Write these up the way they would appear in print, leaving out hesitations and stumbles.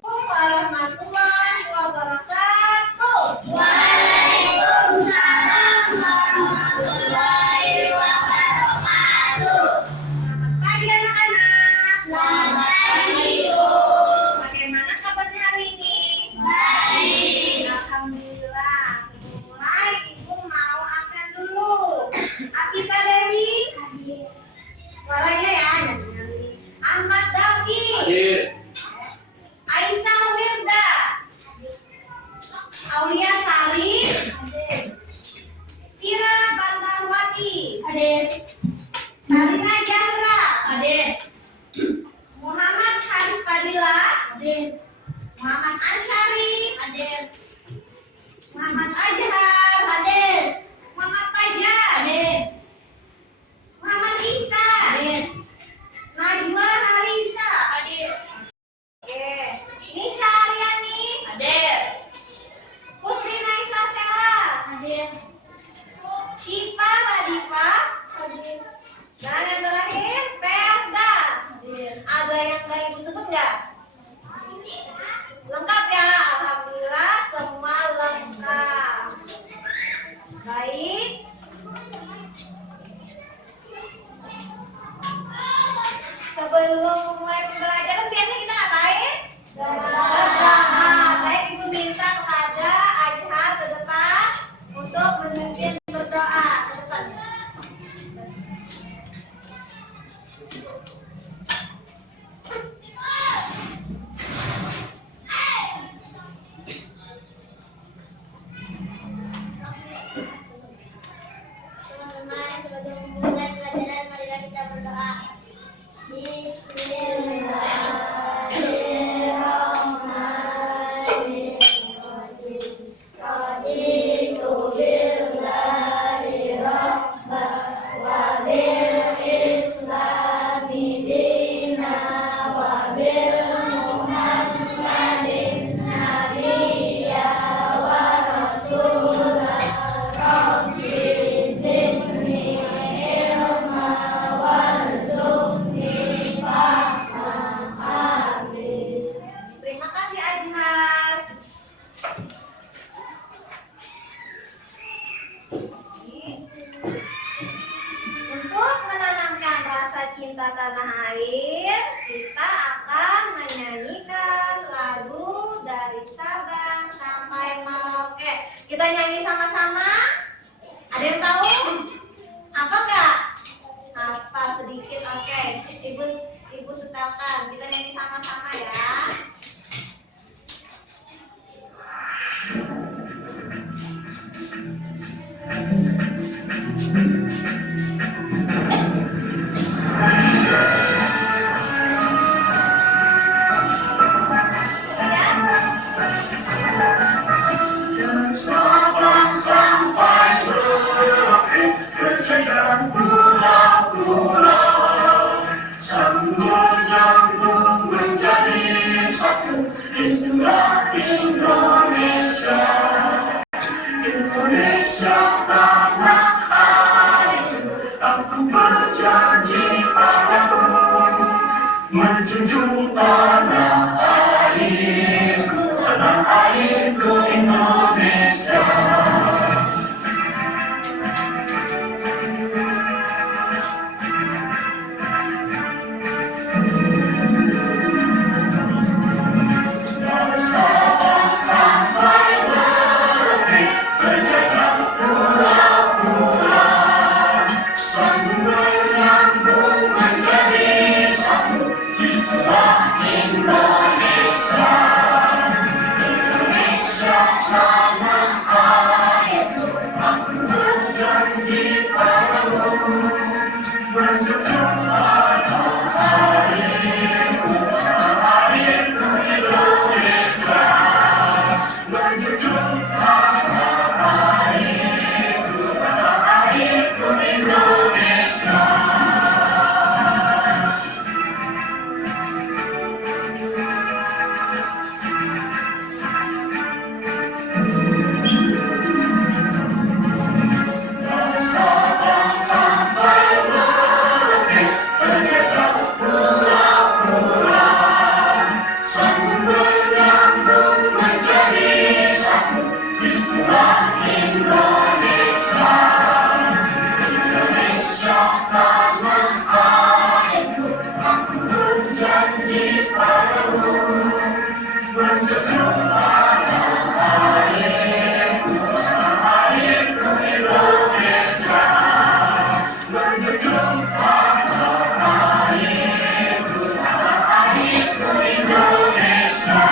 Warahmatullahi wabarakatuh. Waalaikumsalam warahmatullahi wabarakatuh. Selamat pagi anak-anak. Selamat pagi, Bu. Bagaimana kabarnya hari ini? Baik. Alhamdulillah. Sebelum mulai, Ibu mau absen dulu. Apita Dewi. Suaranya ya. Ahmad Dafi. Hadir. Aisyah Wirda. Aulia Sari. Ira Bantarwati. Hadir. Karina Jahra. Hadir. Muhammad Haris Fadila. Hadir. Muhammad Ansyari. Hadir. Muhammad Ajhar. Hadir. Muhammad Fajar. Hadir. Muhammad Isa. Hadir. Najwa Harisa. Hadir. Oke. Nisa Aryani. Hadir. Putri Naisa Sela. Hadir. Syifa Radifa. Hadir. Dan yang terakhir Perda. Hadir. Ada yang nggak Ibu sebut nggak? Lengkap ya, alhamdulillah semua lengkap. Baik. Sebelum mulai pembelajaran biasanya kita ngapain? Berdoa. Baik, Ibu minta kepada Ajhar ke depan untuk memimpin berdoa. Ke depan. Teman-teman, sebelum memulai pelajaran, marilah kita berdoa. Bismillahirrahmanirrahim. Raditu billahi rabba wa bil islami dina wa bil muhammadin nabiyya wa rasulah. Rabbi zidni ilma warzuqni fahma. Amin. Terima kasih Ajhar. Untuk menanamkan rasa cinta tanah air, kita akan menyanyikan lagu dari Sabang sampai Merauke. Kita nyanyi sama-sama. Ada yang tahu? Apa enggak? Apa sedikit? Oke. Ibu setelkan. Kita nyanyi sama-sama ya. Sabang sampai Merauke, berjalan pulau-pulau, sambil nyambung menjadi satu. Itulah Indonesia, Indonesia tanah air. Aku berjanji padamu, menjunjung tanah airku, tanah airku Indonesia. Dari Sabang sampai Merauke, berjalan pulau-pulau, sambil tanah airku, aku berjanji padamu, menjunjung tanah airku Indonesia, menjunjung tanah airku Indonesia.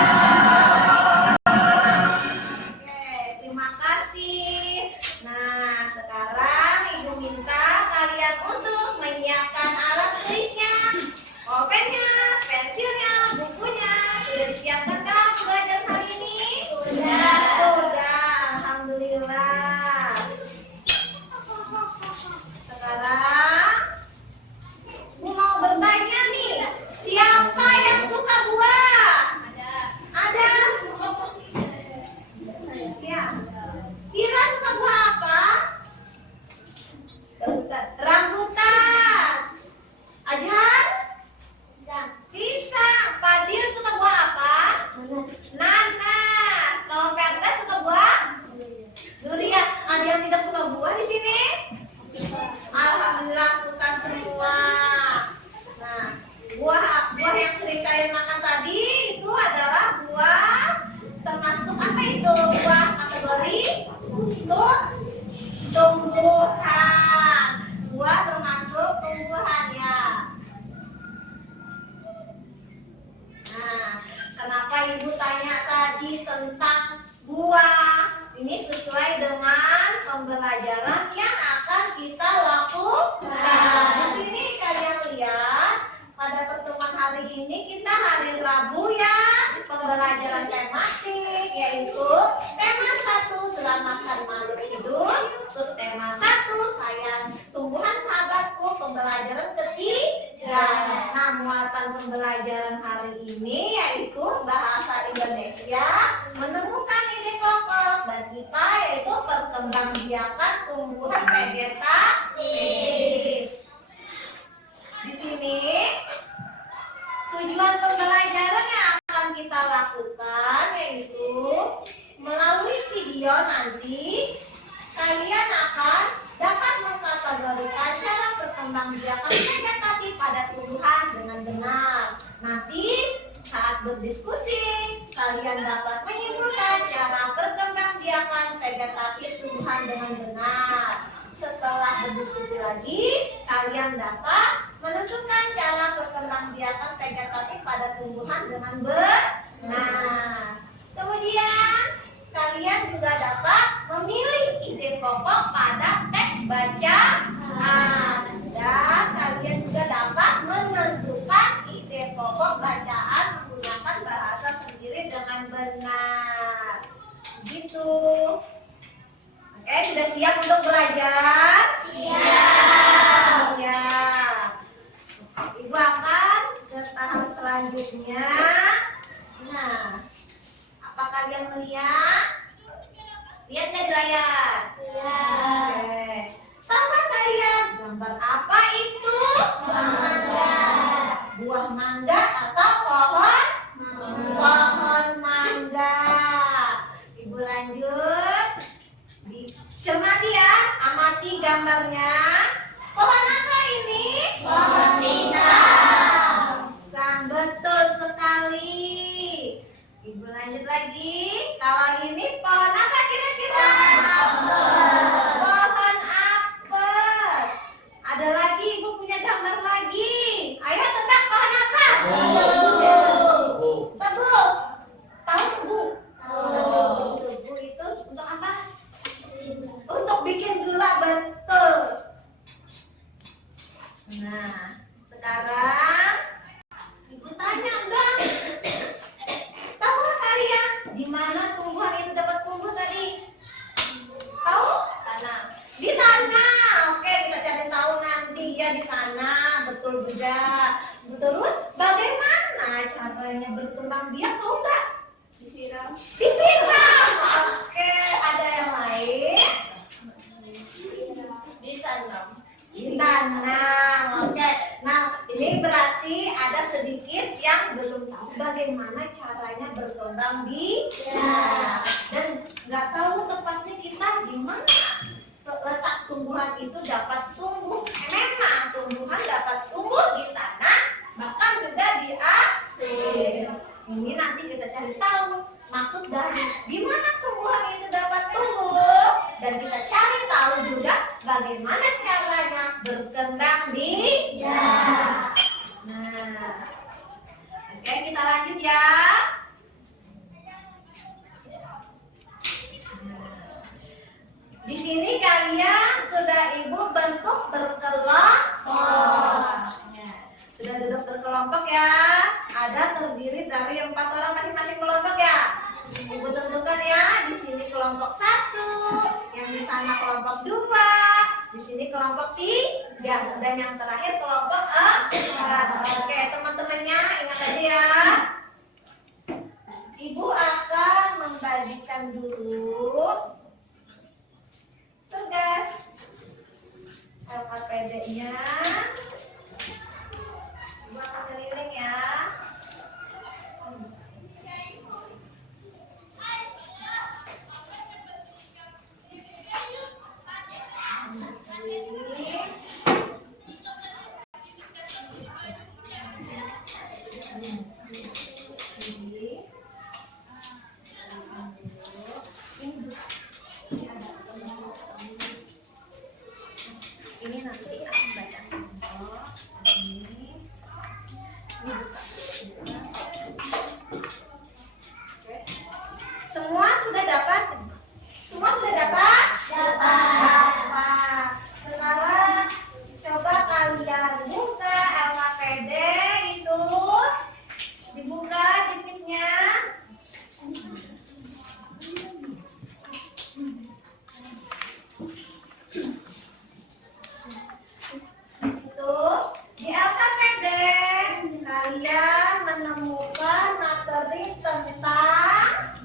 Oke, terima kasih. Nah, sekarang Ibu minta kalian untuk menyiapkan alat tulisnya, pulpennya, pensilnya, bukunya. Sudah disiapkankah belajar hari ini? Sudah. Alhamdulillah. Sekarang Ibu mau bertanya nih, siapa yang suka buah? Ada. Ya. Kira suka buah apa? Rambutan. Ajar? Pisang. Fadil suka buah apa? Nanas. Kalau Petra suka buah? Durian. Ada yang tidak suka buah di sini? Alhamdulillah suka semua. Nah, buah yang sering kalian makan tadi itu adalah buah termasuk apa itu? Buah kategori tumbuhan. Buah termasuk tumbuhan ya. Nah, kenapa Ibu tanya tadi tentang buah? Ini sesuai dengan pembelajaran yang akan kita lakukan. Di sini kalian lihat pada pertemuan hari ini kita hari Rabu ya, pembelajaran tematik yaitu tema 1 selamatkan makhluk hidup, subtema 1 sayang tumbuhan sahabatku, pembelajaran ketiga. Nah, muatan pembelajaran hari ini yaitu bahasa Indonesia, menemukan ide pokok dan IPA yaitu perkembangbiakan tumbuhan vegetatif. Di sini tujuan pembelajaran yang akan kita lakukan yaitu melalui video nanti kalian akan dapat mengkategorikan cara perkembangbiakan vegetatif pada tumbuhan dengan benar. Nanti saat berdiskusi kalian dapat menyimpulkan cara perkembangbiakan vegetatif tumbuhan dengan benar. Setelah berdiskusi lagi, kalian dapat menentukan cara perkembangbiakan vegetatif pada tumbuhan dengan benar. Kemudian, kalian juga dapat memilih ide pokok pada teks bacaan. Dan kalian juga dapat menentukan ide pokok bacaan menggunakan bahasa sendiri dengan benar. Begitu. Oke, sudah siap untuk belajar? Siap. Ibu akan ke tahap selanjutnya. Nah, apa kalian melihat? Lihat nggak di layar? Oke. Tahukah kalian gambar apa itu? Buah mangga atau pohon? Pohon mangga. Ibu lanjut. Cermati ya, amati gambarnya. Pohon apa ini? Pohon pisang. Pisang, betul sekali. Ibu lanjut lagi. Kalau ini pohon apa kira-kira? Pohon apel. Ada lagi, Ibu punya gambar lagi. Ayo tebak pohon apa? Tebu. Tahu tebu? Tebu itu untuk apa? Untuk bikin gula, betul. Nah, sekarang Ibu tanya dong. Tahu kalian di mana tumbuhan itu dapat tumbuh tadi? Tahu? Tanah. Di tanah. Oke, kita cari tahu nanti ya di tanah. Betul juga. Terus bagaimana caranya berkembang biak? Tahu nggak? Disiram. Disiram. Oke, ada yang lain? Ditanam. Ditanam. Oke. Nah, ini berarti ada sedikit yang belum tahu bagaimana caranya berkembang biak. Dan nggak tahu tepatnya kita di mana letak tumbuhan itu dapat tumbuh. Memang Renggang di ya. Nah, oke kita lanjut ya. Di sini kalian sudah ibu bentuk berkelompok. Sudah duduk berkelompok ya. Ada terdiri dari 4 orang masing-masing kelompok ya. Ibu tentukan ya. Di sini kelompok 1, yang di sana kelompok 2, di sini kelompok 3, dan yang terakhir kelompok 4. Oke teman-temannya ingat aja ya. Ibu akan membagikan dulu tugas LKPD-nya. Ibu akan keliling ya. Ini nanti akan baca contoh. Ini buka. Oke. Semua sudah dapat? Semua sudah dapat? Dapat. Sekarang coba kalian buka LKPD itu. Dibuka titiknya. Di LKPD kalian menemukan materi tentang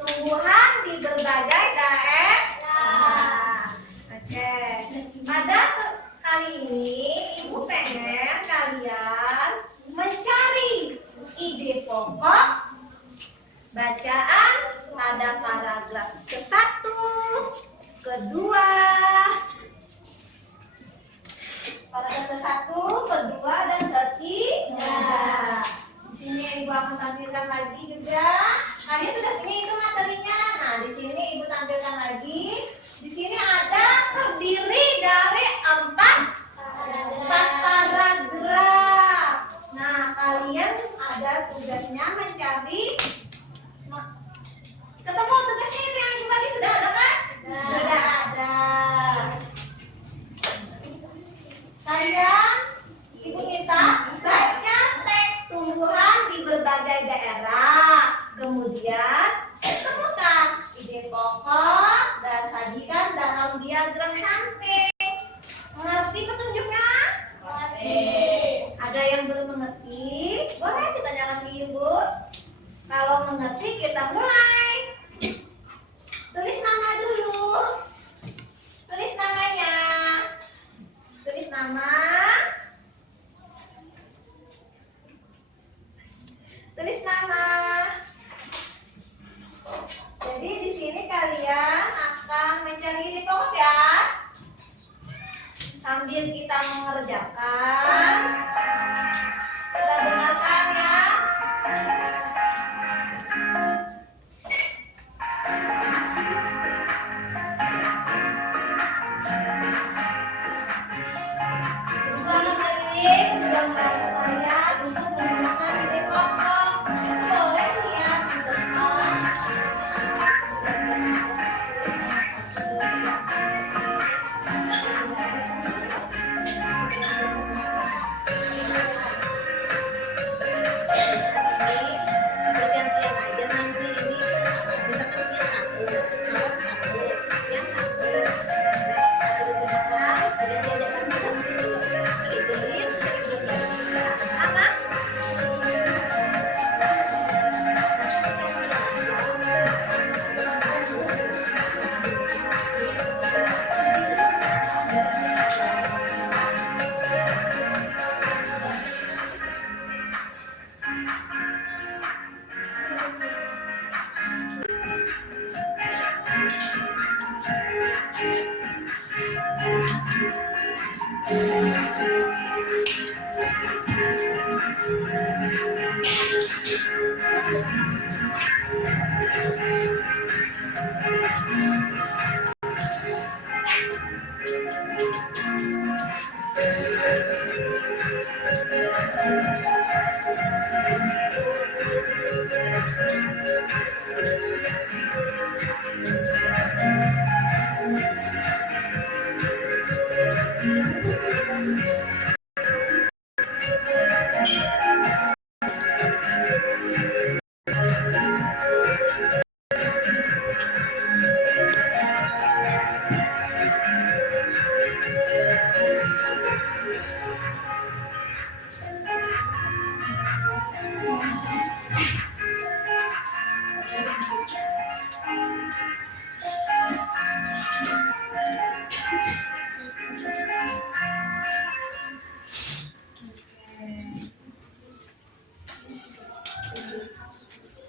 tumbuhan di berbagai daerah. Oke, pada kali ini ibu pengen kalian mencari ide pokok bacaan pada paragraf ke-1, kedua, paragraf ke-1, kedua, dan ketiga. Di sini ibu akan tampilkan lagi juga. Kalian sudah punya itu materinya. Nah, di sini ibu tampilkan lagi. Di sini ada terdiri dari 4 paragraf. Nah, kalian ada tugasnya mencari. Ketemu tugasnya itu yang ibu bagi sudah ada kan? Sudah ada. Kalian ibu minta baca teks tumbuhan di berbagai daerah. Kemudian temukan ide pokok dan sajikan dalam diagram samping. Mengerti petunjuknya? Mengerti. Ada yang belum mengerti? Boleh ditanya lagi ibu. Kalau mengerti kita mulai. Tulis nama dulu. Tulis namanya. Tulis nama. Tulis nama. Jadi di sini kalian akan mencari ide pokok ya. Sambil kita mengerjakan. Kita dengarkan ya.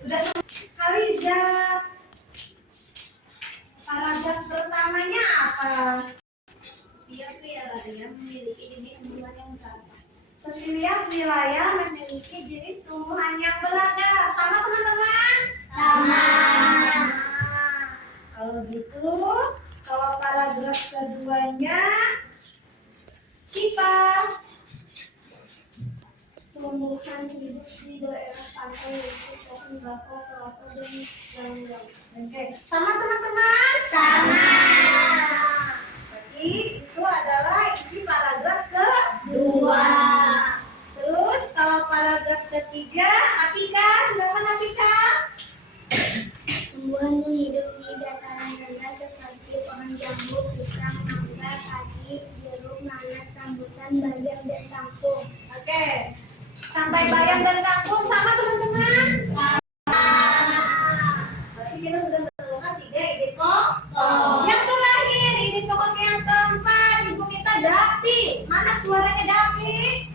Sudah Haliza. Paragraf pertamanya apa? Setiap wilayah memiliki jenis tumbuhan yang beragam. Setiap wilayah memiliki jenis tumbuhan yang beragam. Sama teman-teman? Sama. Kalau gitu, kalau paragraf keduanya, Syifa. Tumbuhan hidup di daerah pantai yaitu pohon bakau, kelapa, dan langgang. Oke, sama teman-teman? Sama. Berarti itu adalah isi paragraf kedua. Terus kalau paragraf ketiga, Atika, silakan Atika. Tumbuhan yang hidup di dataran rendah seperti pohon jambu, pisang, mangga, padi, jeruk, nanas, rambutan, bayam, dan kangkung. Oke, sampai bayam dan kangkung sama teman-teman? Berarti kita sudah menemukan 3 ide pokok. Yang terakhir, ide pokok yang keempat, ibu kita Dapi. Mana suaranya Dapi?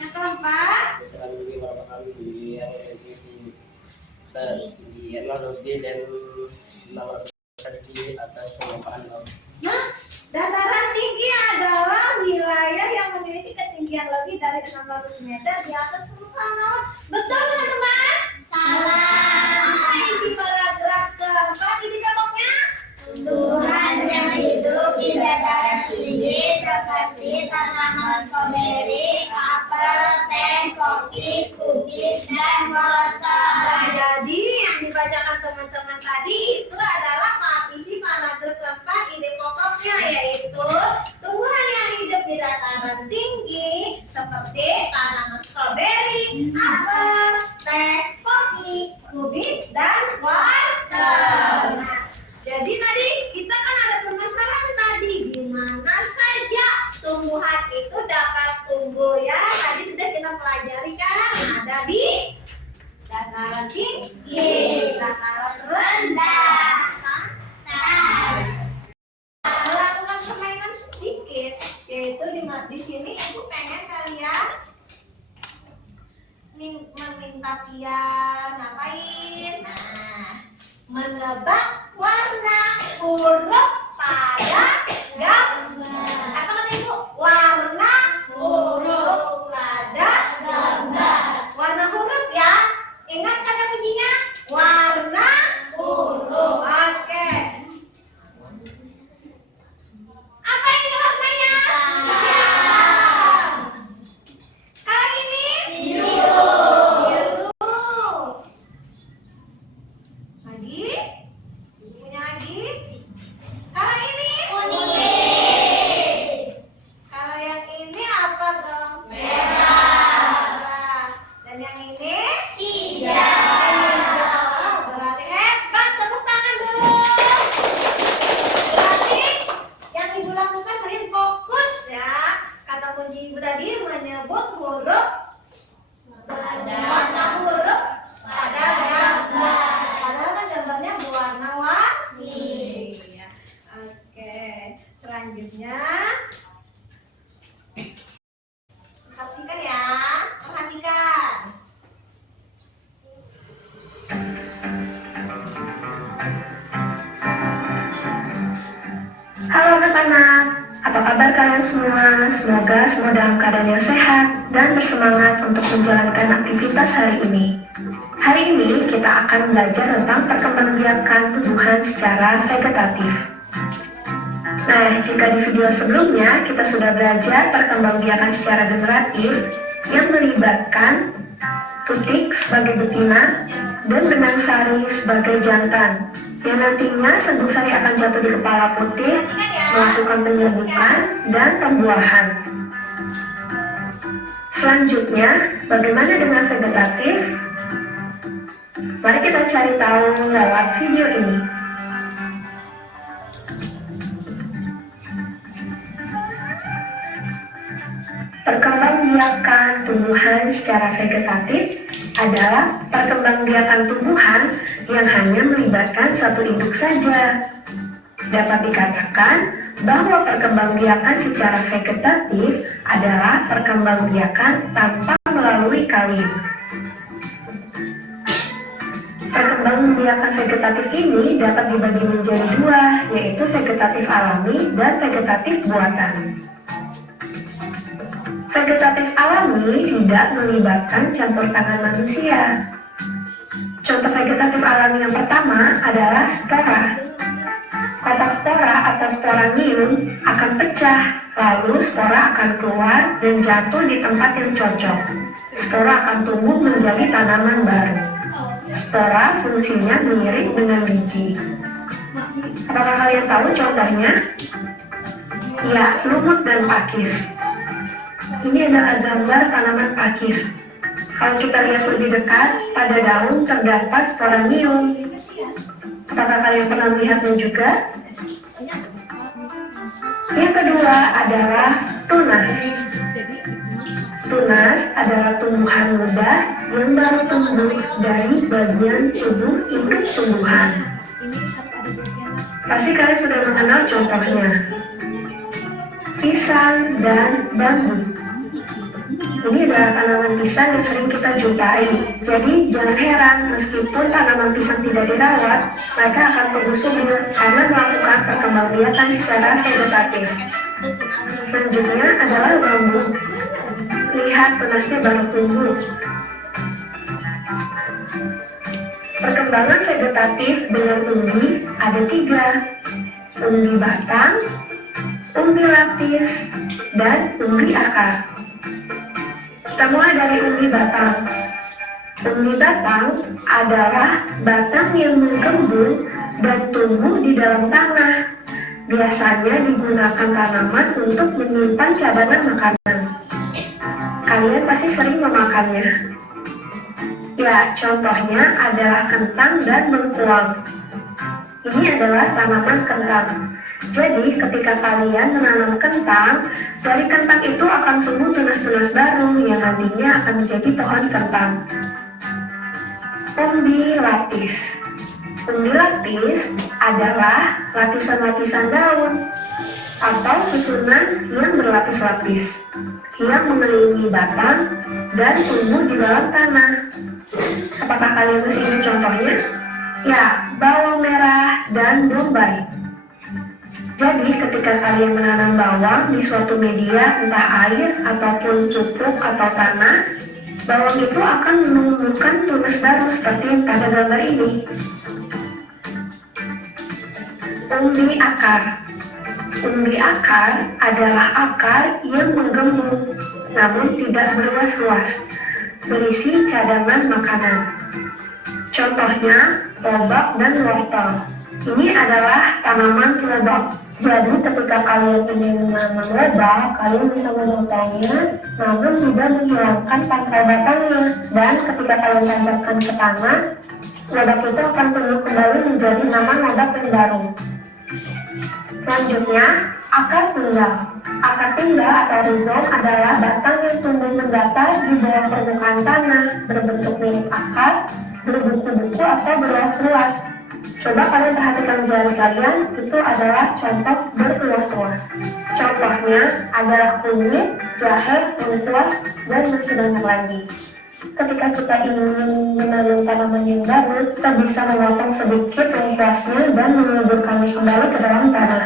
Yang keempat, dan nama di atas permukaan laut. nah, dataran tinggi adalah wilayah yang memiliki ketinggian lebih dari 600 meter di atas permukaan laut. Betul teman-teman? Salah. Isi paragraf keempat, ide pokoknya? Tumbuhan yang hidup di dataran tinggi seperti tanaman stroberi, apel, teh, kopi, kubis, dan wortel. Nah, jadi yang dibacakan teman-teman tadi itu adalah isi paragraf keempat ide pokoknya, yaitu tumbuhan yang hidup di dataran tinggi seperti tanaman stroberi, apel, teh, kopi, kubis, dan wortel. Nah, jadi tadi kita kan ada permasalahan tadi, gimana saja tumbuhan itu dapat tumbuh ya. Tadi sudah kita pelajari kan, ada di dataran tinggi, dataran rendah. Melakukan permainan sedikit, yaitu di sini ibu pengen kalian meminta Pian ngapain? Nah, menebak warna huruf pada gambar. Apa kata ibu? Warna huruf pada gambar. Warna huruf ya. Ingat kata kuncinya? Warna huruf. Oke. Apa ini warnanya? Hitam. Kalau ini? Biru. Lagi? Punya lagi? Kalau ini? Kuning. Kalau yang ini apa dong? Merah. Dan yang ini? Hijau. Berarti hebat, tepuk tangan dulu. Berarti yang ibu lakukan kalian fokus ya. Kata kunci ibu tadi menyebut huruf warna huruf pada gambar. Padahal kan gambarnya berwarna-warni. Ya. Oke, selanjutnya saksikan ya, perhatikan. Halo anak-anak, apa kabar kalian semua? Semoga semua dalam keadaan yang sehat dan bersemangat untuk menjalankan aktivitas hari ini. Hari ini kita akan belajar tentang perkembangbiakan tumbuhan secara vegetatif. Nah, jika di video sebelumnya kita sudah belajar perkembangbiakan secara generatif yang melibatkan tutik sebagai betina dan benang sari sebagai jantan, yang nantinya serbuk sari akan jatuh di kepala putih Perhatikan ya. melakukan penyerbukan dan pembuahan. Selanjutnya, bagaimana dengan vegetatif? Mari kita cari tahu lewat video ini. Perkembangbiakan tumbuhan secara vegetatif adalah perkembangbiakan tumbuhan yang hanya melibatkan satu induk saja. Dapat dikatakan bahwa perkembangbiakan secara vegetatif adalah perkembangbiakan tanpa melalui kawin. Perkembangbiakan vegetatif ini dapat dibagi menjadi dua, yaitu vegetatif alami dan vegetatif buatan. Vegetatif alami tidak melibatkan campur tangan manusia. Contoh vegetatif alami yang pertama adalah spora. Kotak spora atau sporanium akan pecah, lalu spora akan keluar dan jatuh di tempat yang cocok. Spora akan tumbuh menjadi tanaman baru. Spora fungsinya mirip dengan biji. Apakah kalian tahu contohnya? Ya, lumut dan pakis. Ini adalah gambar tanaman pakis. Kalau kita lihat lebih dekat, pada daun terdapat sporanium. Apakah kalian pernah melihatnya juga? Yang kedua adalah tunas. Tunas adalah tumbuhan muda yang baru tumbuh dari bagian tubuh induk tumbuhan. Pasti kalian sudah mengenal contohnya. Pisang dan bambu. Ini adalah tanaman pisang yang sering kita jumpai. Jadi jangan heran meskipun tanaman pisang tidak dirawat, mereka akan tumbuh subur karena melakukan perkembangbiakan secara vegetatif. Selanjutnya adalah bambu. Lihat tunasnya baru tumbuh. Perkembangan vegetatif dengan umbi ada 3. Umbi batang, umbi lapis, dan umbi akar. Kita mulai dari umbi batang. Umbi batang adalah batang yang menggembung dan tumbuh di dalam tanah. Biasanya digunakan tanaman untuk menyimpan cadangan makanan. Kalian pasti sering memakannya. Ya, contohnya adalah kentang dan bengkuang. Ini adalah tanaman kentang. Jadi ketika kalian menanam kentang, dari kentang itu akan tumbuh tunas-tunas baru yang nantinya akan menjadi pohon kentang. Umbi lapis. Umbi lapis adalah lapisan-lapisan daun atau susunan yang berlapis-lapis yang mengelilingi batang dan tumbuh di dalam tanah. Apakah kalian masih ingat contohnya? Ya, bawang merah dan bombay. Jadi ketika kalian menanam bawang di suatu media, entah air ataupun pupuk atau tanah, bawang itu akan menumbuhkan tunas baru seperti yang pada gambar ini. Umbi akar. Umbi akar adalah akar yang menggembung, namun tidak berluas-luas, berisi cadangan makanan. Contohnya, lobak dan wortel. Ini adalah tanaman lobak. Jadi ketika kalian ingin menanam lobak, kalian bisa memotongnya, namun tidak menghilangkan pangkal batangnya. Dan ketika kalian tancapkan ke tanah, lobak itu akan tumbuh kembali menjadi tanaman lobak yang baru. Selanjutnya, akar tunggal. Akar tunggal atau rizom adalah batang yang tumbuh mendatar di bawah permukaan tanah, berbentuk mirip akar, berbuku-buku atau berluas-luas. Coba kalian perhatikan jari kalian, itu adalah contoh berluas-luas. Contohnya adalah kunyit, jahe, lengkuas, dan masih banyak lagi. Ketika kita ingin menanam tanaman yang baru, kita bisa memotong sedikit lengkuasnya dan menguburkannya kembali ke dalam tanah.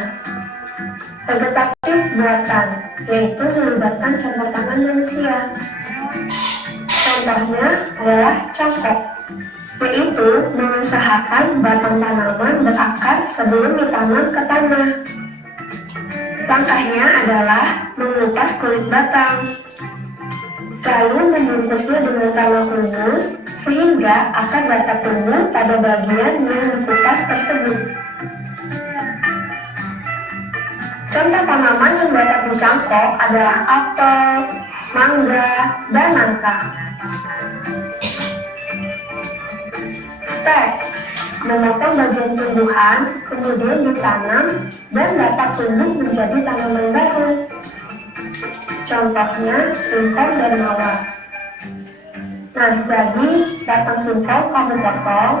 Vegetatif buatan, yaitu melibatkan campur tangan manusia. Contohnya adalah cangkok, yaitu mengusahakan batang tanaman berakar sebelum ditanam ke tanah. Langkahnya adalah mengupas kulit batang, lalu membungkusnya dengan tanah humus sehingga akar dapat tumbuh pada bagian yang dikupas tersebut. Contoh tanaman yang dapat dicangkok adalah apel, mangga, dan nangka. Stek, memotong bagian tumbuhan, kemudian ditanam dan dapat tumbuh menjadi tanaman baru. Contohnya singkong dan mawar. Nah, jadi batang singkong kamu potong,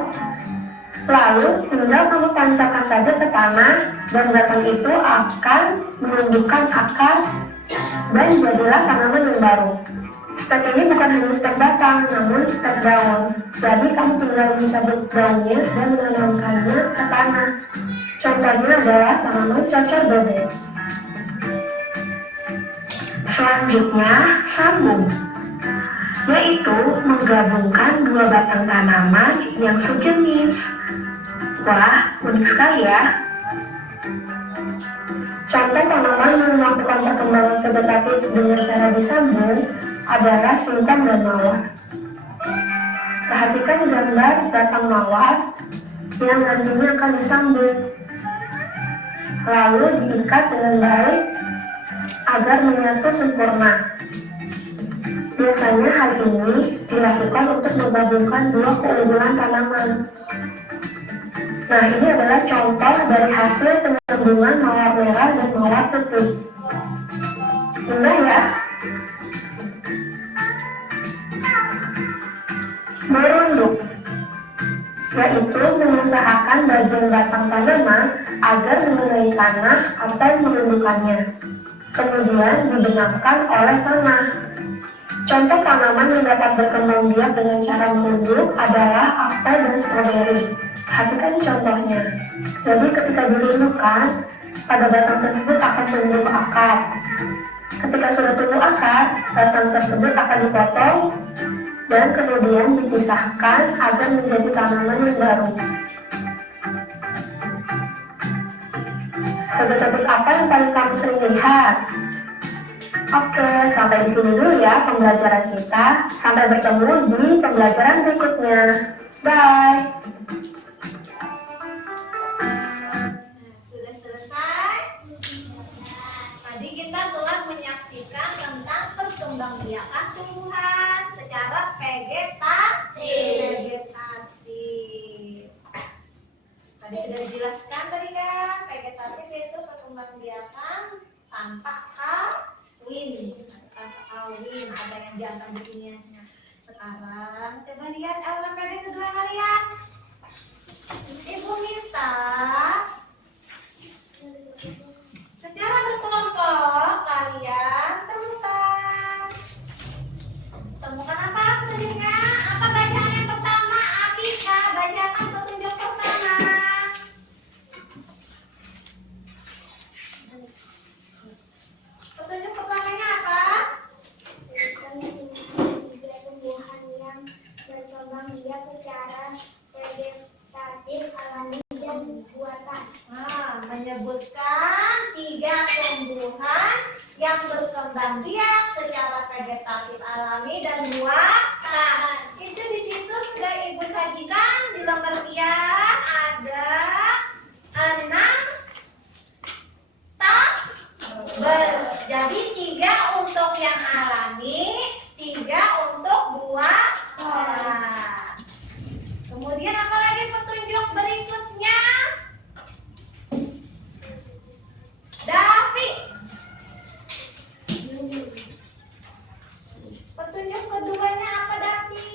lalu tinggal kamu tancapkan saja ke tanah dan batang itu akan menumbuhkan akar dan jadilah tanaman yang baru. Stek ini bukan hanya stek batang, namun stek daun. Jadi kamu tinggal mencabut daunnya dan menanamkannya ke tanah. Contohnya adalah tanaman cocor bebek. Selanjutnya, sambung, yaitu menggabungkan dua batang tanaman yang sejenis. Wah, unik sekali ya. Contoh tanaman yang melakukan perkembangan vegetatif dengan cara disambung adalah singkong dan mawar. Perhatikan gambar batang mawar yang nantinya akan disambung, lalu diikat dengan baik agar menyatu sempurna. Biasanya hal ini dilakukan untuk menggabungkan dua keunggulan tanaman. Nah, ini adalah contoh dari hasil penggabungan mawar merah dan mawar putih. Indah ya? Merunduk, yaitu mengusahakan bagian batang tanaman agar mengenai tanah atau merundukkannya, kemudian dibenamkan oleh tanah. Contoh tanaman yang dapat berkembang biak dengan cara merunduk adalah apel dan stroberi. Perhatikan contohnya. Jadi ketika dirundukkan, pada batang tersebut akan tumbuh akar. Ketika sudah tumbuh akar, batang tersebut akan dipotong dan kemudian dipisahkan agar menjadi tanaman yang baru. Tebet-tebet apa yang paling kamu sering lihat? Oke, sampai di sini dulu ya pembelajaran kita. Sampai bertemu di pembelajaran berikutnya. Bye! Sudah selesai? Tadi kita telah menyaksikan tentang perkembangbiakan tumbuhan secara vegetatif. Tadi sudah dijelaskan tadi kan, vegetatif yaitu perkembangbiakan tanpa kawin. Ada yang diantar bukunya. Sekarang coba lihat alfabet kedua kalian. Ibu minta secara berkelompok kalian temukan apa tulisnya? Apa bacaan yang pertama? Akika, bacakan petunjuk pertama. Petunjuk pertamanya apa? Tiga tumbuhan yang berkembang biak secara vegetatif, alami, dan buatan. Menyebutkan 3 tumbuhan yang berkembang biak secara vegetatif, alami, dan buatan. Itu di situ sudah Ibu sajikan di pengertian ada 6 tabel. Jadi 3 untuk yang alami, 3 untuk buatan. Kemudian apa lagi petunjuk berikutnya? Davi. Petunjuk keduanya apa, Davi?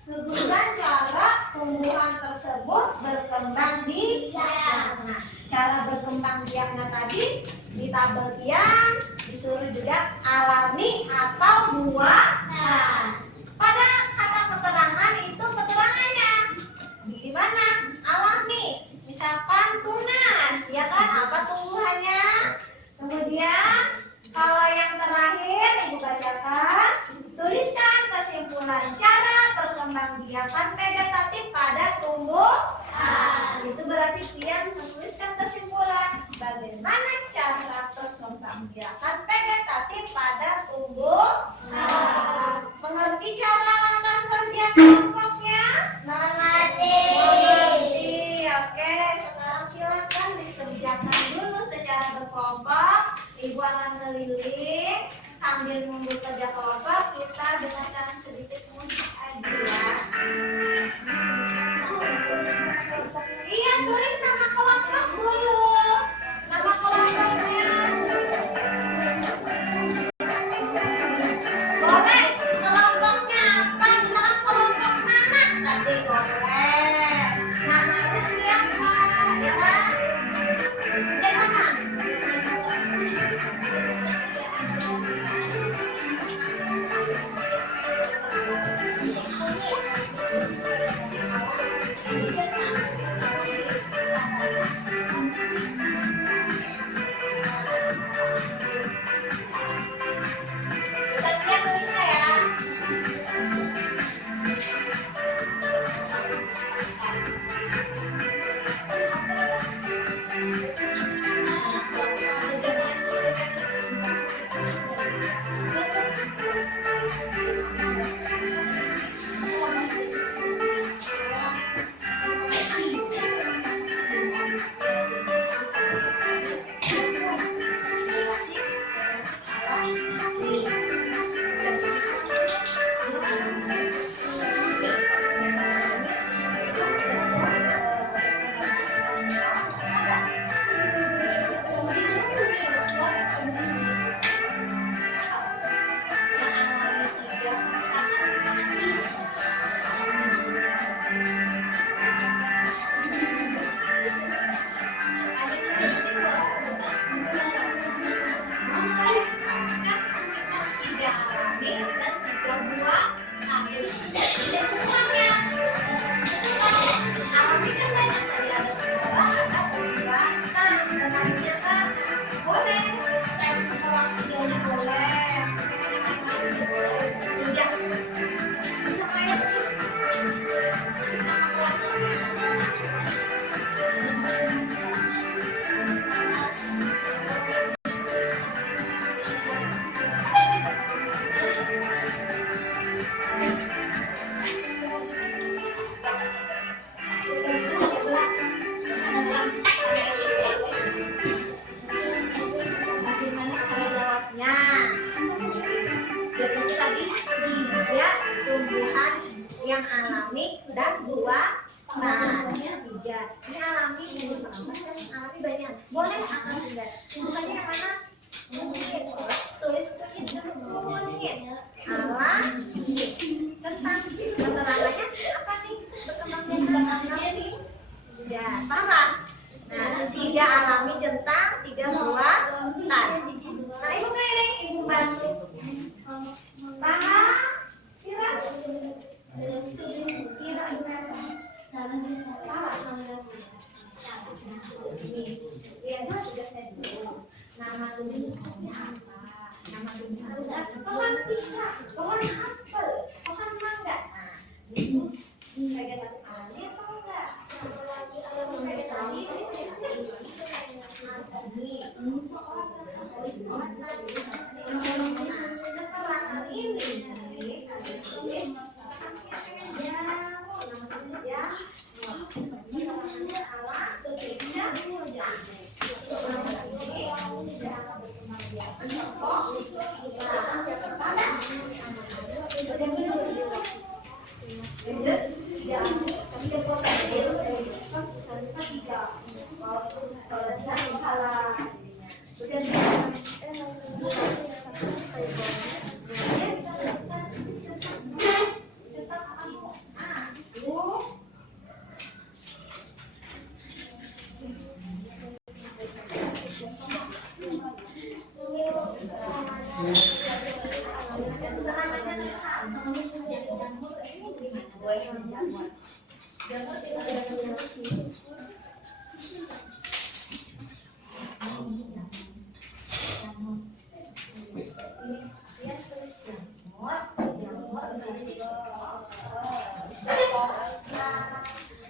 Sebutkan cara tumbuhan tersebut berkembang biak. Nah, cara berkembang biaknya tadi di tabel yang disuruh juga alami atau buatan. Pada kata keterangan itu keterangannya gimana? Alami. Misalkan tunas, ya kan? Apa tumbuhannya? Kemudian kalau yang terakhir Ibu bacakan, tuliskan kesimpulan cara perkembangbiakan vegetatif pada tumbuhan. Itu berarti dia menuliskan kesimpulan bagaimana cara perkembangbiakan vegetatif pada tumbuhan. Mengerti cara langkah kerja kelompoknya? Mengenai Ini alami, alami banyak. Boleh akan tidak. Bukannya yang mana? Mungkin. Tulis mungkin. Alam tentang keterangannya apa nih? Berkembangnya alami. Ya, parah. Nah, 3 alami centang, 3 buah tas. Nah, ibu keliling, ibu bantu. Paham? Kira? Lihatlah juga saya dulu. Nama tumbuhannya apa? Nama tumbuhannya pohon pisang, pohon apel, pohon mangga. Nah, itu vegetatif alami atau enggak? Vegetatif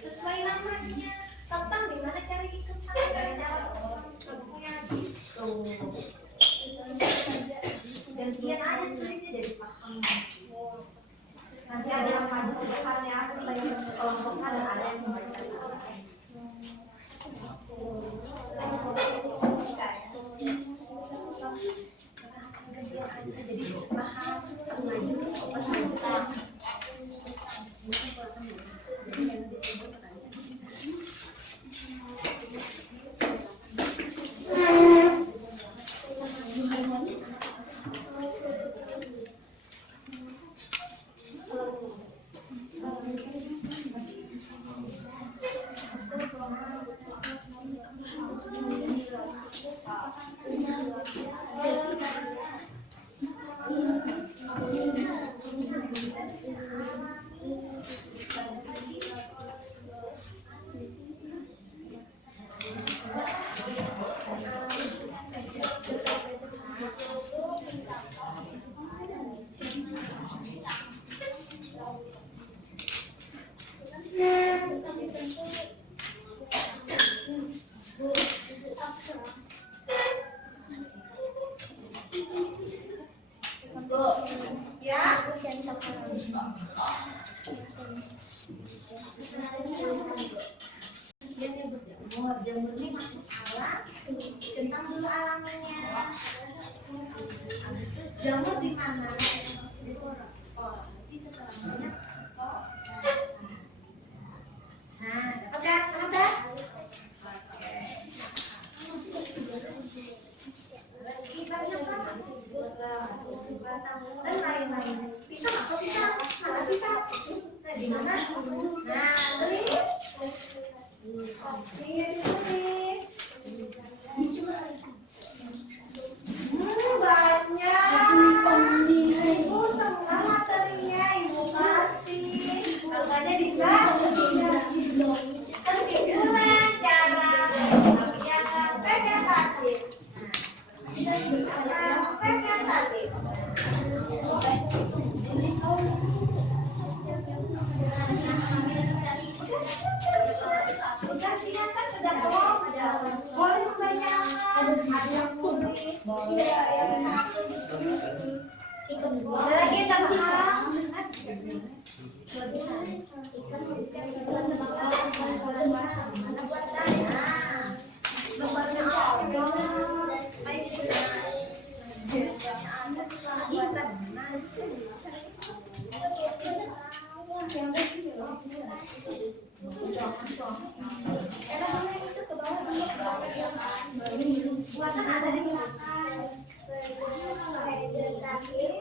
sesuai namanya. Tentang di mana cari ikan tangganya gitu. Gantian aja tulisnya jadi paham. Nanti ada yang padu depannya, ada yang kelompoknya dan ada yang membaca. Jadi paham pesan. Jamur ini masuk alam, centang dulu alaminya. Jamur di mana? Spora. Itu namanya spora. Nah, dapat kan? Dapat? Dan lain-lain. Bisa nggak? Bisa? Mana bisa? Nah, di mana? Nah, tulis. Oke, ditulis. Banyak. Ibu senang materinya, ibu kasih. Namanya dikasih. Kesimpulan cara mengerjakan vegetatif. Cara vegetatif. Boleh membayangkan ada yang tulis, ada lagi satu hal. Buatan ada di belakang. Terakhir,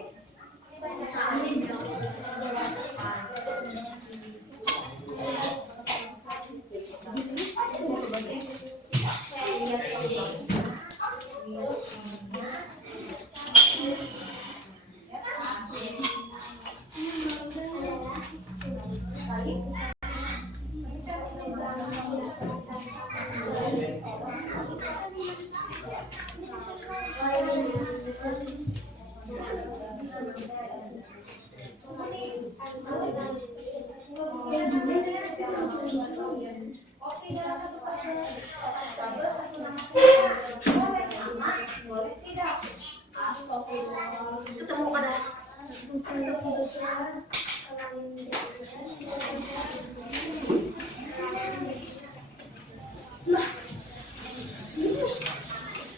ketemu pada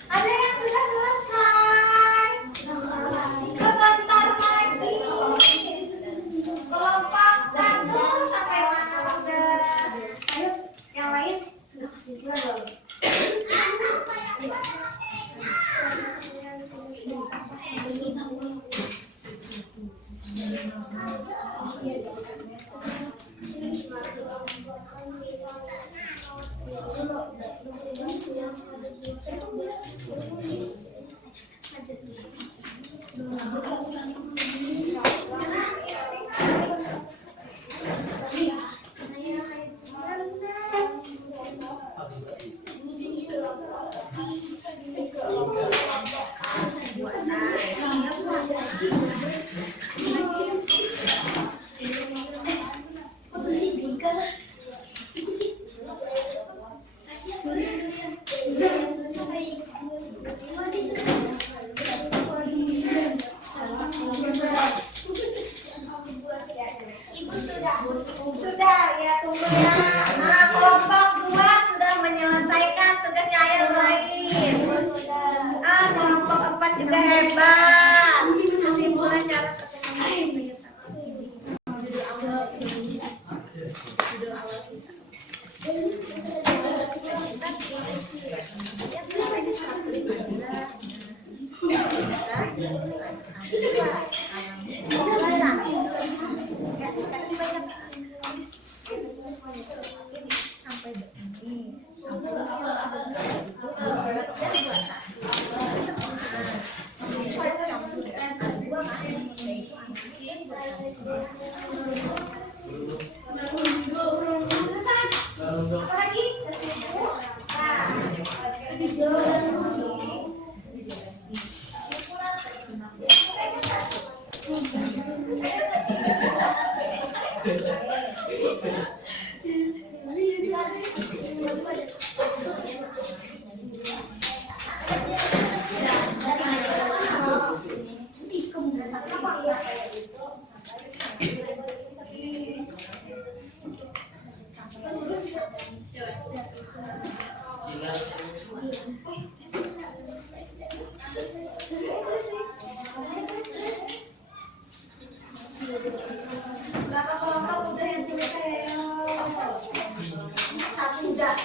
ada yang sudah selesai. Sebentar lagi kelompok 1 sampai mana udah? Ayo yang lain sudah kasih belum? Sudah ya, tunggu ya. Nah, kelompok 2 sudah menyelesaikan tugasnya yang lain. Kelompok 4 juga hebat. Kesimpulan cara berapa kelompok udah yang selesai? Satu udah.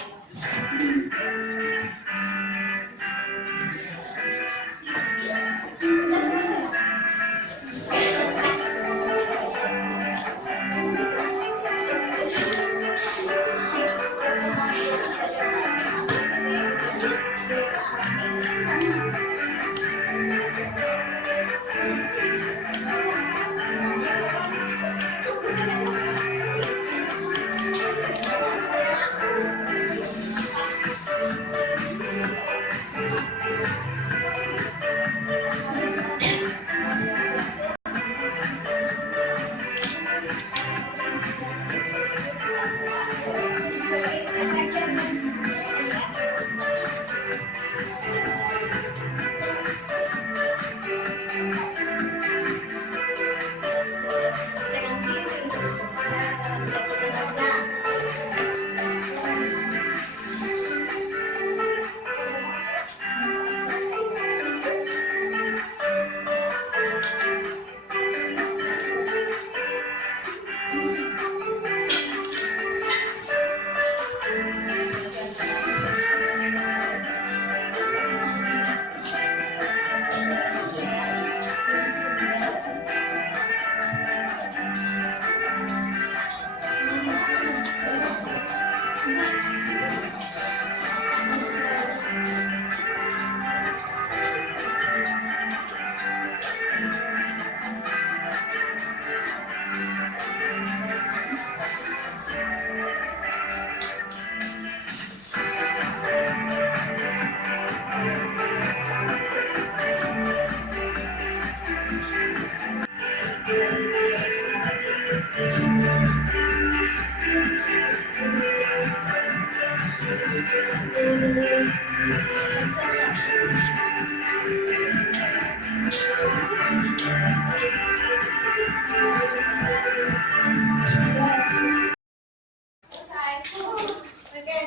Oke,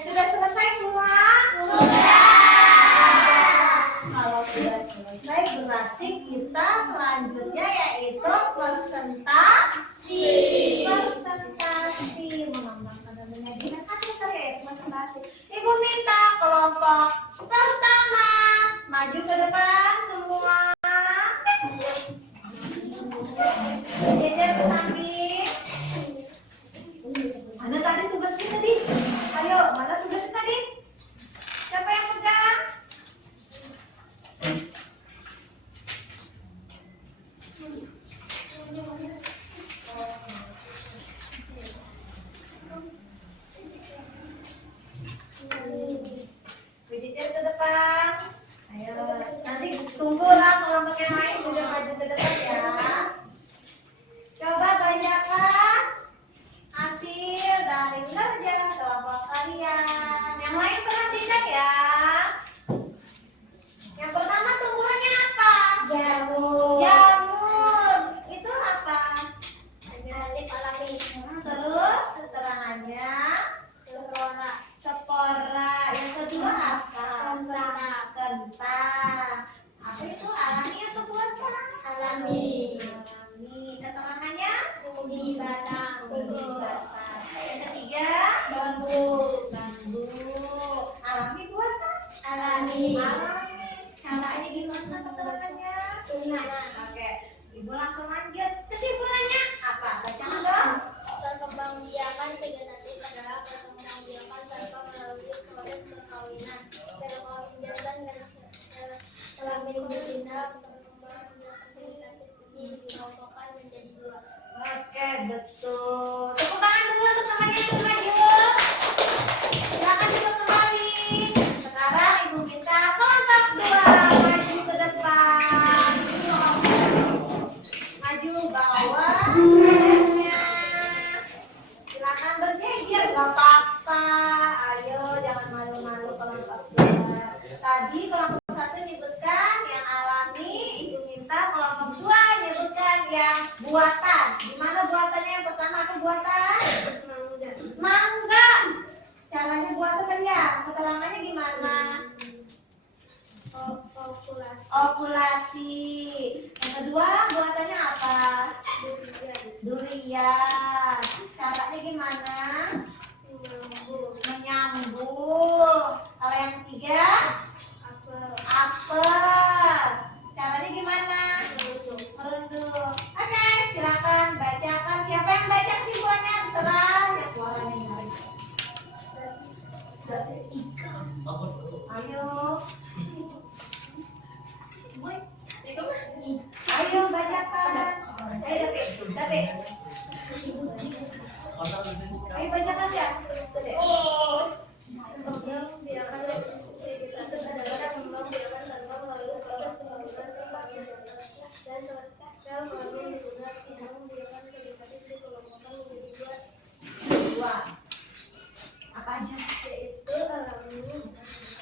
sudah selesai semua? Kalau sudah selesai berarti kita selanjutnya yaitu presentasi. Mengembangkan dan menyajikan hasil karya presentasi. Ibu minta kelompok pertama maju ke depan semua. Berjejer ke samping. Mana tadi tugasnya tadi? Ayo, mana tugasnya tadi? Siapa yang pegang? Berjejer ke depan. Ayo, nanti tunggulah kelompok yang lain juga maju ke depan ya. Coba bacakan hasil dari kerja kelompok kalian. Yang lain perhatikan ya. Yang pertama tumbuhannya apa? Jamur. Jamur. Itu apa? Alif alami. Terus keterangannya Spora. spora. Yang kedua apa? Kentang. Kentang. Apa itu alami atau buatan? Alami. Alami. Keterangannya? Ubi batang. Ubi batang. Yang ketiga? Bambu. Bambu. Alami buatan? Alami. Alami. Caranya gimana keterangannya? Tunas. Oke. Ibu langsung lanjut. Kesimpulannya apa? Baca dong. Perkembangbiakan vegetatif adalah perkembangbiakan tanpa melalui proses perkawinan. Perkawinan kelamin berzina, perkembangbiakan vegetatif ini dikelompokkan menjadi dua. Oke, betul. Tepuk tangan dulu untuk teman yang sudah maju. Silakan duduk kembali. Sekarang Ibu minta kelompok dua maju ke depan. Maju bawa suratnya. Silakan berjejer, gak apa-apa. Ayo, jangan malu-malu kelompok dua. Tadi kelompok satu nyebutkan yang alami, Ibu minta kelompok dua nyebutkan yang buatan. Gimana buatannya? Yang pertama apa buatan? Mangga. Caranya buatan ya. Keterangannya gimana? Populasi. Ovulasi. Yang kedua buatannya apa? Durian. Caranya gimana? Menyambung. Kalau yang ketiga? Apel. Caranya gimana? Merunduk. Oke, silakan bacakan. Siapa yang baca kesimpulannya? Terserah. Ya suaranya nyaris. Ayo. Ayo bacakan. Ayo David. Ayo bacakan ya. Dua. Apa aja? Yaitu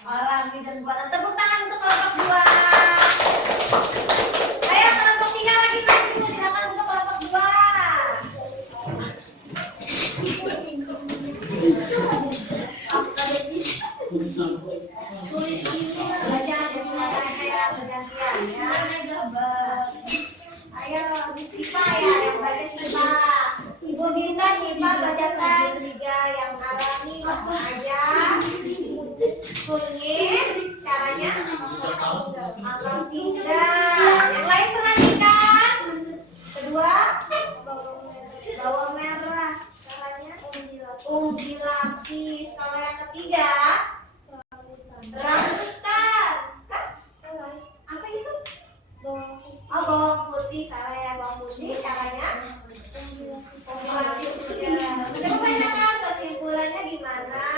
Alami dan buatan. Tepuk tangan untuk kelompok dua. Ayo kelompok tiga lagi maju. Silakan untuk kelompok dua. Belajar silakan ya bergantian ya. Ayo Sipa ya yang baca Sipa. Ibu minta Sipa bacakan tiga yang alami apa aja. Kunyit, caranya atau tidak. Yang lain perhatikan. Kedua, bawang merah. Caranya ubi lapis. Kalau yang ketiga, rambutan. Apa itu? Oh, bawang putih. Salah ya, bawang putih. Caranya ubi lapis. Coba bacakan kesimpulannya gimana?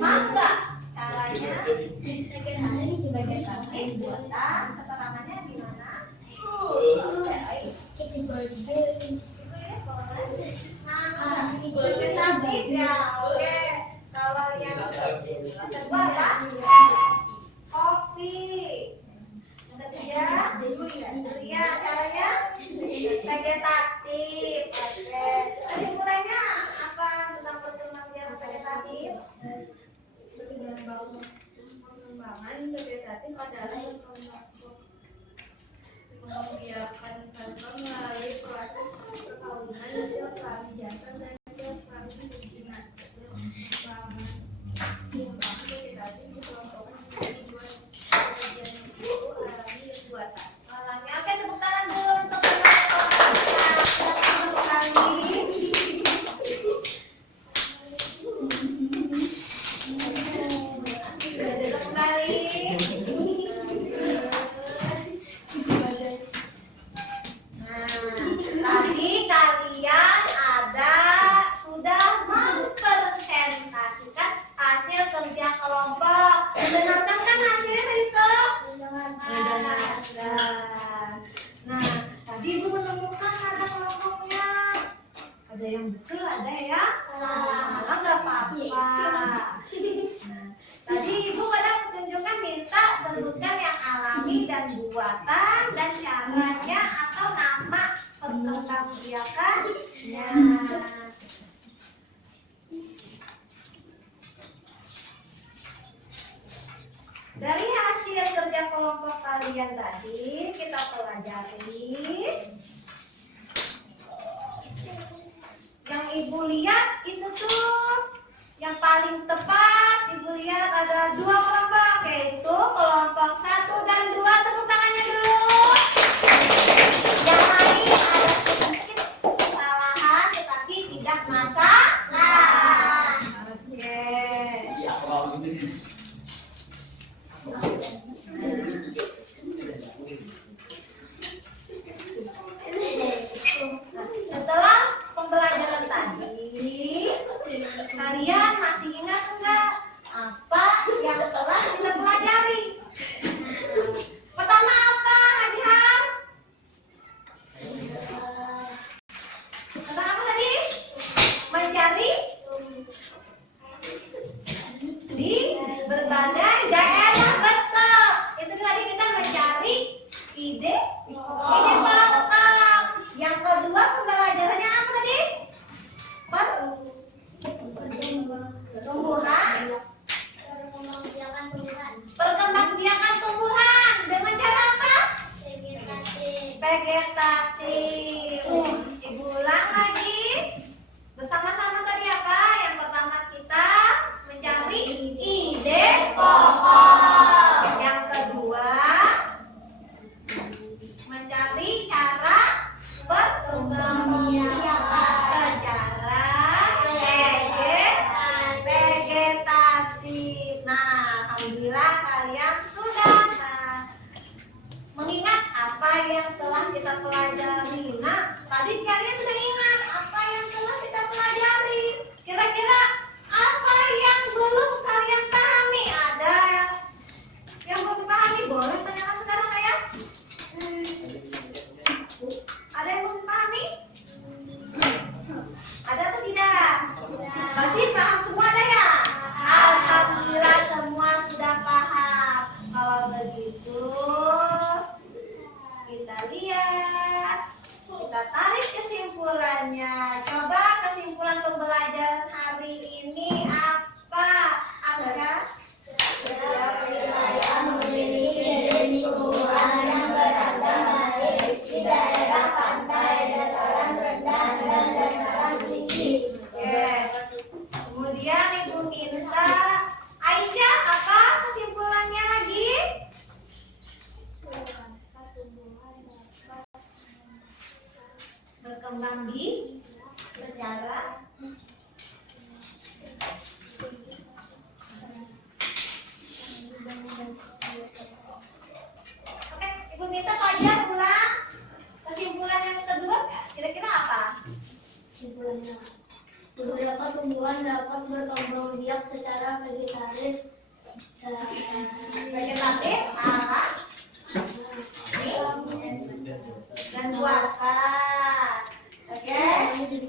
Mangga. Caranya vegetatif buatan keterangannya di mana? Vegetatif ya. Oke. Kalau yang kedua apa? Kopi. Yang ketiga, caranya vegetatif. Oke. Kesimpulannya apa tentang perkembangan yang vegetatif? Pengembangan vegetatif adalah membiarkan karbon melalui proses perkawinan hasil kelamin jantan dan hasil kelamin betina. Pengembangan vegetatif dikelompokkan menjadi dua bagian, yaitu alami dan buatan. Alami, oke, tepuk tangan dulu untuk pertama kali. Tadi kalian sudah mempresentasikan hasil kerja kelompok. Mendengarkan kan hasilnya tadi tuh? Nah, tadi Ibu menemukan ada kelompoknya. Ada yang betul, ada ya? Salah, nggak apa-apa. Tadi Ibu pada tunjukkan minta sebutkan yang alami dan buatan dan caranya atau nama perkembangbiakannya. Dari hasil kerja kelompok kalian tadi kita pelajari. Yang Ibu lihat itu tuh yang paling tepat. Ibu lihat ada dua kelompok, yaitu kelompok 1 dan 2. Tepuk tangannya dulu. Yang lain ada sedikit kesalahan tetapi tidak masalah. Oke. Setelah pembelajaran tadi, kalian masih ingat enggak apa yang telah kita pelajari? tumbuhan dapat berkembang biak secara vegetatif dan buatan. Oke.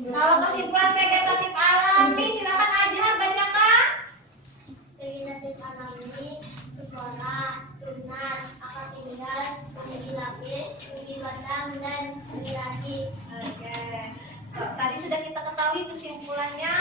Kalau kesimpulan vegetatif alami, silakan aja bacakan. vegetatif alami, spora, tunas, akar tinggal, biji lapis, biji batang, dan spirasi. Oke. Tadi sudah kita ketahui kesimpulannya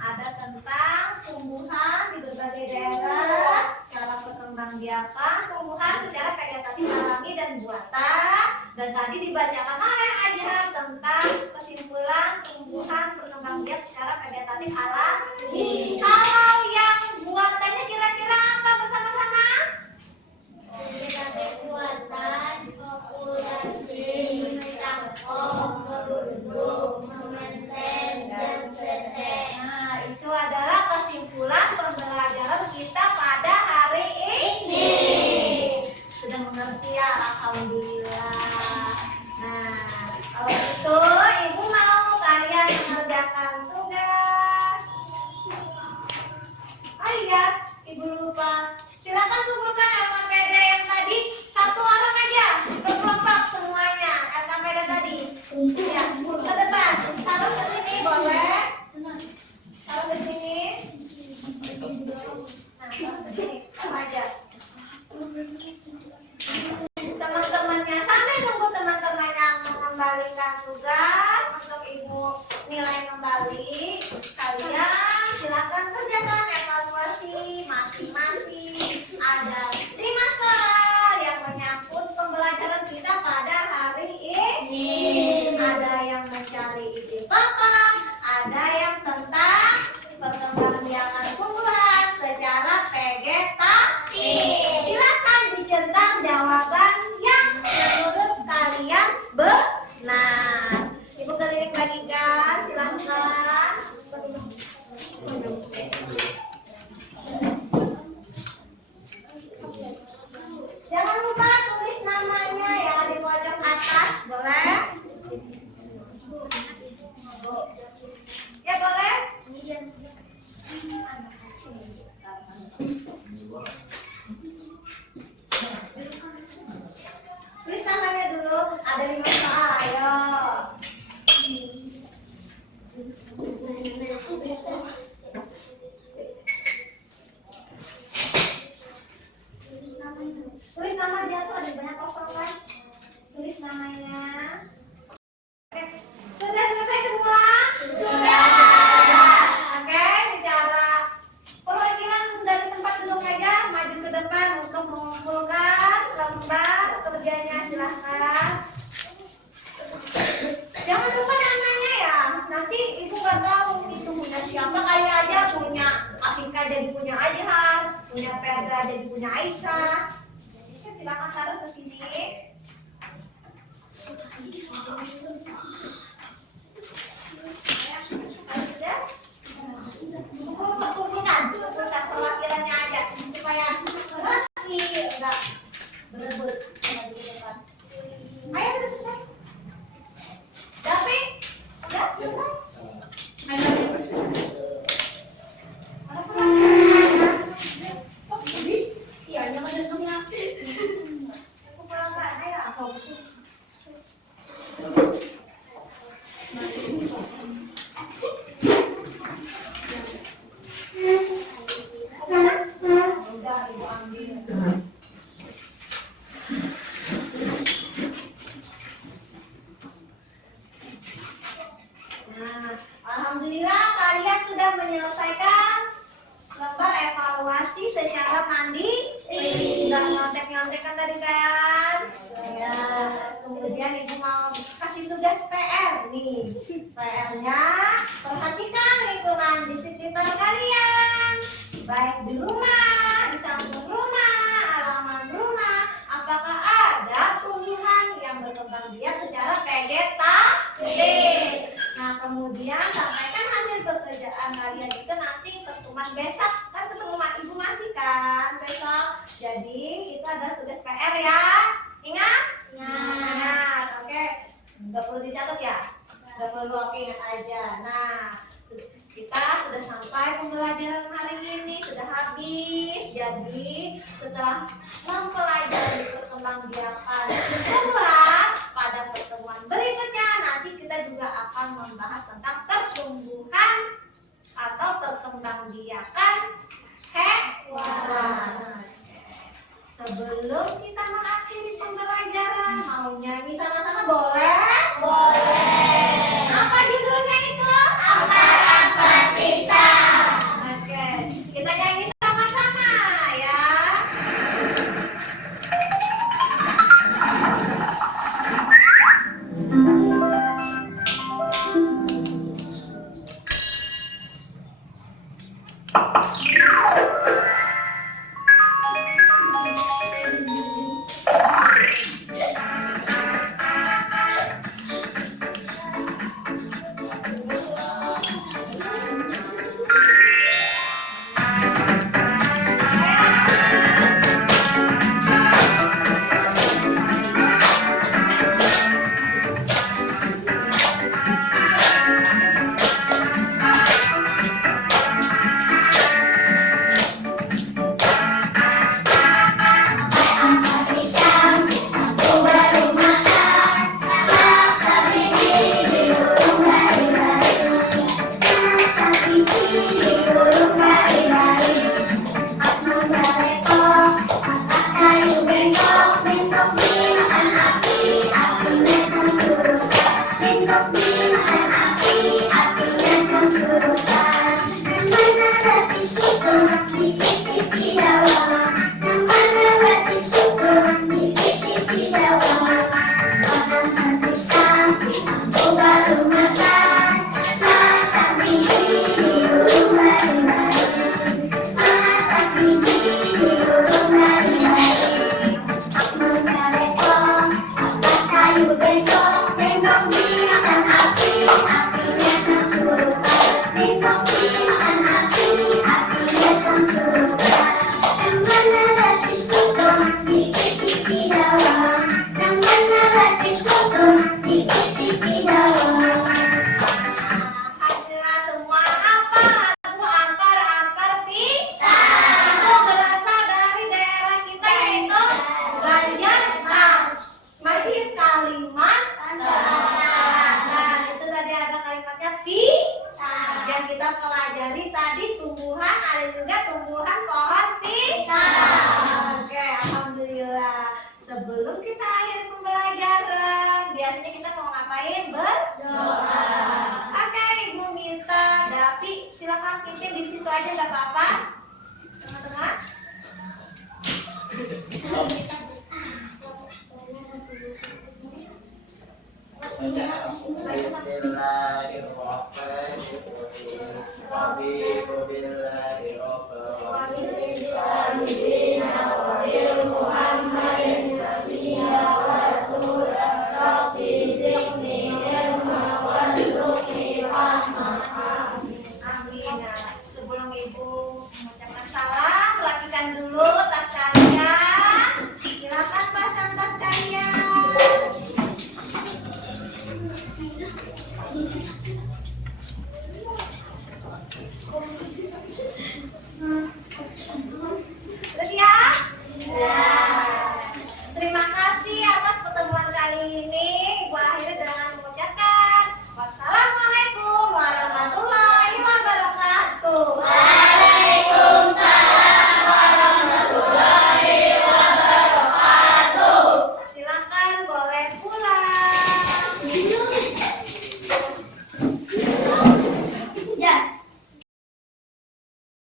ada tentang tumbuhan di berbagai daerah, cara perkembangbiakan tumbuhan secara vegetatif alami dan buatan, dan tadi dibacakan oleh Ajhan tentang kesimpulan tumbuhan berkembangbiak secara vegetatif alami. Kalau yang buatannya kira-kira apa bersama-sama? Vegetatif buatan, populasi, cangkok, merunduk, mematen, dan setek. Nah, itu adalah kesimpulan pembelajaran kita pada hari ini. Sudah mengerti ya, alhamdulillah. Nah, kalau gitu Ibu mau kalian mengerjakan tugas. Oh iya, Ibu lupa. Silakan kumpulkan LKPD yang tadi satu orang aja, berkelompok semuanya. LKPD tadi. Ya, ke depan. Taruh ke sini boleh? Taruh ke sini. Nah, taruh ke sini. Taruh aja. Teman-temannya sampai nunggu teman-temannya mengembalikan tugas untuk Ibu nilai kembali. Kalian silakan kerjakan evaluasi masing-masing. Ada 5 soal yang menyangkut pembelajaran kita pada hari ini. Ada yang mencari ide pokok, ada yang tentang perkembangbiakan tumbuhan secara vegetatif. Silakan dicetak jawaban yang menurut kalian benar. Ibu keliling bagikan, silakan. Jangan lupa tulis namanya ya di pojok atas, boleh? Ya boleh? Tulis namanya dulu, ada 5 soal, ayo. Tulis nama dia tuh ada banyak kosong kan? Tulis namanya. Oke. Sudah selesai semua? Sudah. Oke, secara perwakilan dari tempat duduk aja maju ke depan untuk mengumpulkan lembar kerjanya, silahkan. Jangan lupa namanya ya. Nanti Ibu nggak tahu itu punya siapa, kali aja punya Afika jadi punya Ajhan, punya Perda jadi punya Aisyah. Silakan taruh ke sini. Sudah? Kumpulkan perwakilannya aja supaya nanti enggak berebut di depan. Ayo sudah selesai. David, udah selesai. Iya, jangan dengarnya. Aku pulang kan, ayo aku. Udah, Ibu ambil. Nah, alhamdulillah kalian sudah menyelesaikan lembar evaluasi secara mandiri. Udah nyontek-nyontek kan tadi kan? Ya, kemudian Ibu mau kasih tugas PR nih. PR-nya perhatikan lingkungan di sekitar kalian. Baik di rumah, di samping rumah, halaman rumah. Apakah ada tumbuhan yang berkembang biak secara vegetatif? Nah, kemudian sampaikan hasil pekerjaan kalian itu nanti pertemuan besok. Kan ketemu Ibu masih kan besok. Jadi itu adalah tugas PR ya. Ingat? Ingat. Oke. Nggak perlu dicatat ya? Nggak perlu, oke, ingat aja. Nah, kita sudah sampai pembelajaran hari ini, sudah habis. Jadi setelah mempelajari perkembangbiakan tumbuhan, pada pertemuan berikutnya nanti kita juga akan membahas tentang pertumbuhan atau perkembangbiakan hewan. Sebelum kita mengakhiri pembelajaran, mau nyanyi sama-sama boleh? Boleh. Apa judulnya itu? Ampar-ampar pisang. Oke, kita nyanyi sama-sama ya. Sebelum kita akhir pembelajaran, biasanya kita mau ngapain? Berdoa. Oke, Ibu Mita, Dapi, silakan pimpin di situ aja, nggak apa-apa. Tengah-tengah. Bismillahirrahmanirrahim.